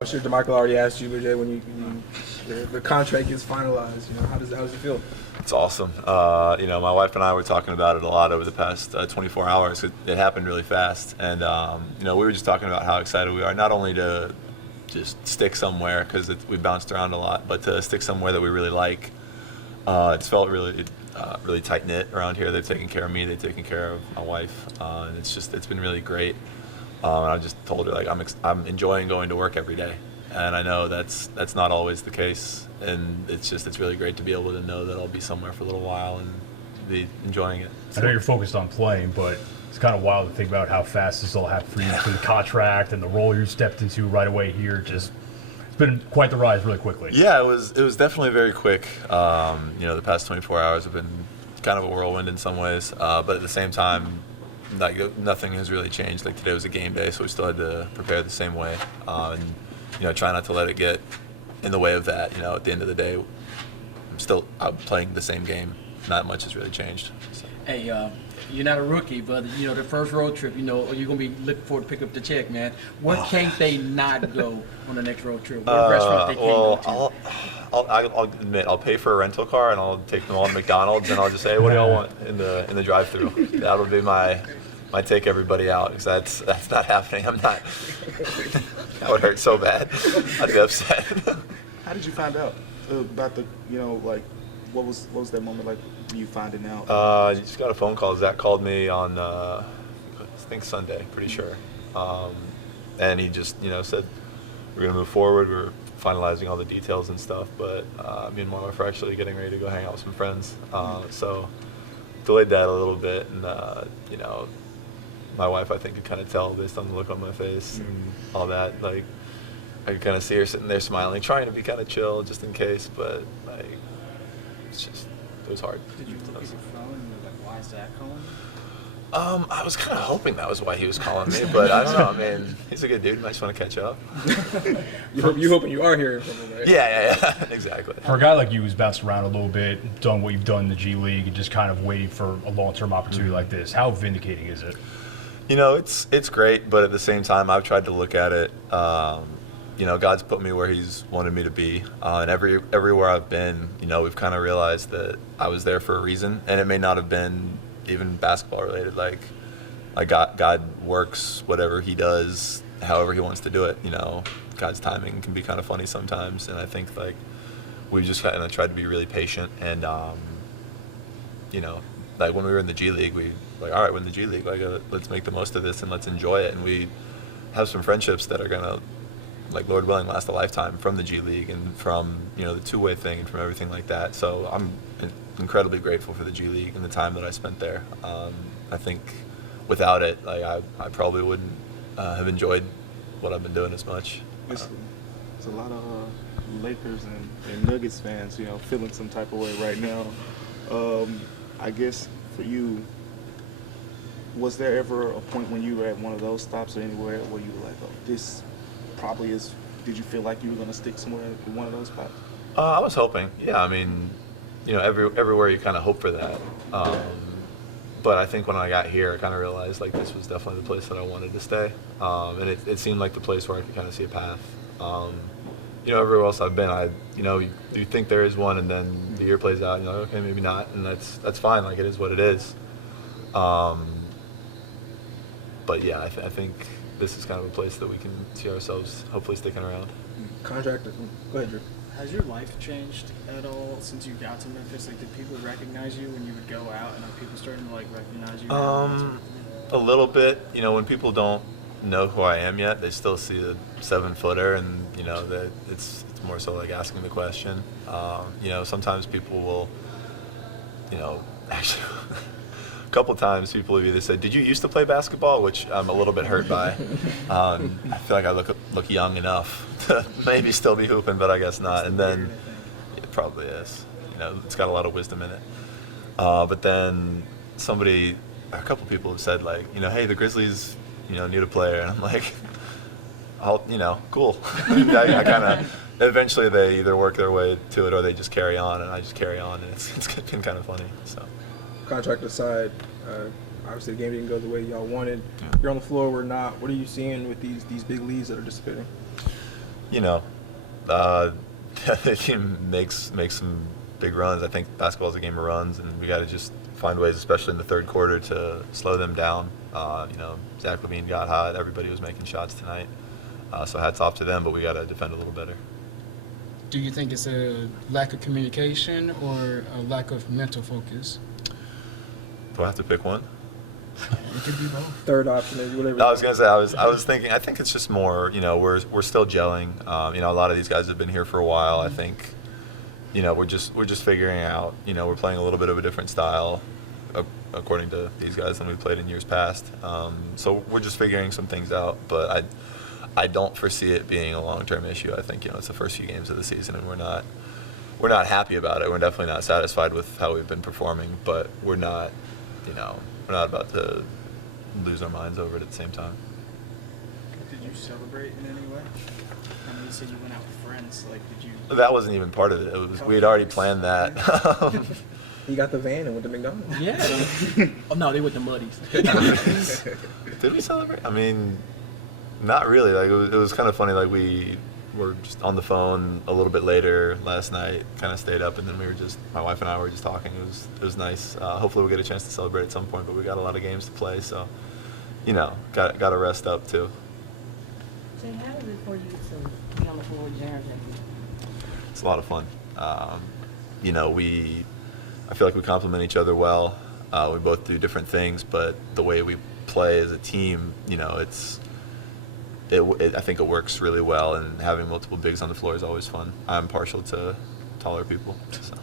I'm sure DeMichael already asked you, but Jay, when the contract gets finalized, how does it feel? It's awesome. My wife and I were talking about it a lot over the past 24 hours. It happened really fast, and we were just talking about how excited we are, not only to just stick somewhere because we bounced around a lot, but to stick somewhere that we really like. It's felt really tight knit around here. They've taken care of me. They've taken care of my wife, and it's been really great. And I just told her I'm enjoying going to work every day, and I know that's not always the case. And it's really great to be able to know that I'll be somewhere for a little while and be enjoying it. I know you're focused on playing, but it's kind of wild to think about how fast this all happened for you, for the contract and the role you stepped into right away here. It's been quite the rise really quickly. Yeah, it was definitely very quick. The past 24 hours have been kind of a whirlwind in some ways, but at the same time, nothing has really changed. Like today was a game day, so we still had to prepare the same way, and try not to let it get in the way of that. At the end of the day, I'm still out playing the same game. Not much has really changed. So. Hey, you're not a rookie, but the first road trip, you're gonna be looking forward to pick up the check, man. Where can't they not go on the next road trip? What restaurant they can't go to? I'll admit I'll pay for a rental car and I'll take them all to McDonald's and I'll just say, hey, what do y'all want in the drive-through? That'll be my take everybody out, because that's not happening. I'm not. That would hurt so bad. I'd be upset. How did you find out about what was that moment like? You finding out? Just got a phone call. Zach called me on I think Sunday, pretty sure, and he just said we're gonna move forward. We're finalizing all the details and stuff, but me and my wife are actually getting ready to go hang out with some friends. So delayed that a little bit, and my wife, I think, could kind of tell based on the look on my face and all that. Like, I could kind of see her sitting there smiling, trying to be kind of chill just in case, but it was hard. Did you look at your phone and you're like, why is Zach calling? I was kind of hoping that was why he was calling me, but I don't know. I mean, he's a good dude. I just want to catch up. You hoping you are hearing from him, right? Yeah, exactly. For a guy like you who's bounced around a little bit, done what you've done in the G League, and just kind of waiting for a long-term opportunity like this, how vindicating is it? It's great, but at the same time, I've tried to look at it. God's put me where He's wanted me to be, and everywhere I've been, we've kind of realized that I was there for a reason, and it may not have been even basketball related. Like God works whatever He does, however He wants to do it. God's timing can be kind of funny sometimes, and I think we've just kind of tried to be really patient, and when we were in the G League, all right, we're in the G League, let's make the most of this and let's enjoy it, and we have some friendships that are gonna, Lord willing, last a lifetime from the G League and from the two-way thing and from everything like that. So I'm incredibly grateful for the G League and the time that I spent there. I think without it, I probably wouldn't have enjoyed what I've been doing as much. There's a lot of Lakers and Nuggets fans, feeling some type of way right now. I guess for you, was there ever a point when you were at one of those stops or anywhere where you were like, oh, this probably is, did you feel like you were going to stick somewhere in one of those spots? I was hoping. Yeah, I mean, everywhere you kind of hope for that. But I think when I got here, I kind of realized this was definitely the place that I wanted to stay. And it seemed like the place where I could kind of see a path. Everywhere else I've been, you think there is one, and then the year plays out, and you're like, okay, maybe not, and that's fine. It is what it is. But yeah, I think this is kind of a place that we can see ourselves hopefully sticking around. Contractor, go ahead, Drew. Has your life changed at all since you got to Memphis? Did people recognize you when you would go out, and are people starting to recognize you? A little bit. When people don't know who I am yet, they still see the 7-footer, and that it's more so asking the question. Sometimes people will, actually. A couple times people have either said, "Did you used to play basketball?" Which I'm a little bit hurt by. I feel like I look young enough to maybe still be hooping, but I guess not. And then it probably is. It's got a lot of wisdom in it. But then a couple people have said hey, the Grizzlies, need a player, and I'm like, cool. I kind of. Eventually, they either work their way to it or they just carry on, and I just carry on, and it's been kind of funny. So. Contract aside, obviously the game didn't go the way y'all wanted. You're on the floor, we're not. What are you seeing with these big leads that are dissipating? you know, the team makes some big runs. I think basketball is a game of runs, and we got to just find ways, especially in the third quarter, to slow them down. You know, Zach LaVine got hot. Everybody was making shots tonight. So hats off to them, but we got to defend a little better. Do you think it's a lack of communication or a lack of mental focus? Do I have to pick one? It could be both. Third option, maybe whatever. No, I was gonna say I was thinking. I think it's just more. You know, we're still gelling. You know, a lot of these guys have been here for a while. I think. You know, we're just figuring out. You know, we're playing a little bit of a different style, according to these guys, than we played in years past. So we're just figuring some things out. But I don't foresee it being a long-term issue. I think, you know, it's the first few games of the season, and we're not happy about it. We're definitely not satisfied with how we've been performing, but we're not, you know, we're not about to lose our minds over it at the same time. Did you celebrate in any way? I mean, you said you went out with friends. Like, did you? That wasn't even part of it. We had already planned that. You got the van and went to McDonald's. Yeah. Oh no, they with the Muddies. Did we celebrate? I mean, not really. Like it was kind of funny. Like we were just on the phone a little bit later last night. Kind of stayed up, and then my wife and I were just talking. It was nice. Hopefully we'll get a chance to celebrate at some point. But we got a lot of games to play, so you know, got to rest up too. Jay, how is it for you to be on the floor with Jaron Jackson? It's a lot of fun. You know, I feel like we complement each other well. We both do different things, but the way we play as a team, you know, I think it works really well, and having multiple bigs on the floor is always fun. I'm partial to taller people, so.